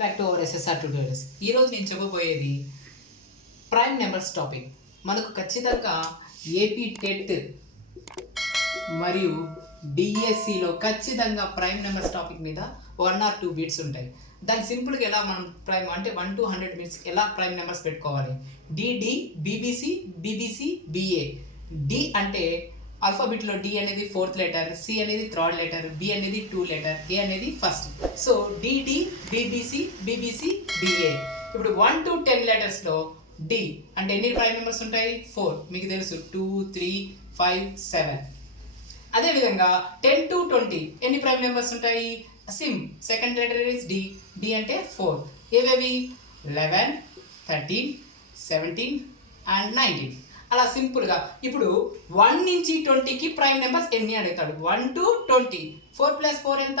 Back to our SSR tutorials. ఈరోజు నేను చెప్పబోయేది ప్రైమ్ నెంబర్స్ టాపిక్. మనకు ఖచ్చితంగా ఏపీ టెట్ మరియు డిఎస్సిలో ఖచ్చితంగా ప్రైమ్ నెంబర్స్ టాపిక్ మీద 1 or 2 బిట్స్ ఉంటాయి. దాన్ని సింపుల్గా ఎలా మనం ప్రైమ్ అంటే 1 to 100 బిట్స్ ఎలా ప్రైమ్ నెంబర్స్ పెట్టుకోవాలి. DD, BBC, BBC, BA. D అంటే ఆల్ఫాబెట్లో డి అనేది 4th లెటర్, సి అనేది 3rd లెటర్, బి అనేది 2 లెటర్, ఏ అనేది first. So DD, BBC, BBC, BA. ఇప్పుడు 1 to 10 లెటర్స్లో డి అంటే ఎన్ని ప్రైమ్ నెంబర్స్ ఉంటాయి? 4. మీకు తెలుసు 2, 3, 5, 7. అదేవిధంగా 10 to 20 ఎన్ని ప్రైమ్ నెంబర్స్ ఉంటాయి? సిమ్ second letter is D. D అంటే 4. ఏవేవి? 11, 13, 17 అండ్ 19. అలా సింపుల్గా ఇప్పుడు 1 నుంచి 20కి ప్రైమ్ నెంబర్స్ ఎన్ని అడుగుతాడు. 1 to 20, 4 + 4 ఎంత?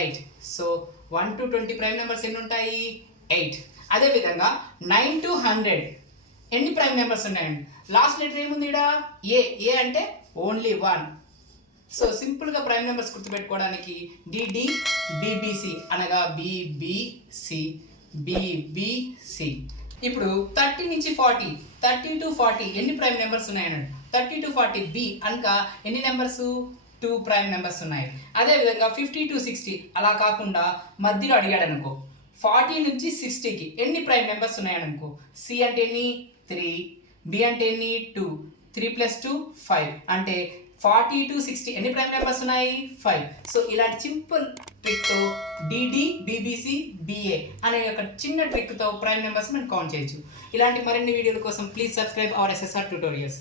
8. సో 1 to 20 ప్రైమ్ నెంబర్స్ ఎన్ని ఉంటాయి? 8. అదేవిధంగా 9 to 100 ఎన్ని ప్రైమ్ నెంబర్స్ ఉన్నాయండి? లాస్ట్ లెటర్ ఏముంది ఇక్కడ? ఏ. ఏ అంటే ఓన్లీ 1. సో సింపుల్గా ప్రైమ్ నెంబర్స్ గుర్తుపెట్టుకోవడానికి డిడి, బీబీసీ అనగా బీబీసీ, బీబీసీ. ఇప్పుడు 30 నుంచి 40, 30 to 40 ఎన్ని ప్రైమ్ నెంబర్స్ ఉన్నాయనండి? 30 to 40 బి అనక ఎన్ని నెంబర్స్? 2 ప్రైమ్ నెంబర్స్ ఉన్నాయి. అదేవిధంగా 50 to 60 అలా కాకుండా మధ్యలో అడిగాడు అనుకో, 40 నుంచి 60కి ఎన్ని ప్రైమ్ నెంబర్స్ ఉన్నాయనుకో, సి అంటే ఎన్ని? 3, బి అంటే ఎన్ని? 2, 3 + 2 5 అంటే 40 to 60 ఎన్ని ప్రైమ్ నెంబర్స్ ఉన్నాయి? 5. సో ఇలాంటి సింపుల్ ట్రిక్తో డిడి, బీబీసీ, బిఏ అనే ఒక చిన్న ట్రిక్తో ప్రైమ్ నెంబర్స్ మనం కౌంట్ చేయొచ్చు. ఇలాంటి మరిన్ని వీడియోల కోసం please subscribe our SSR tutorials.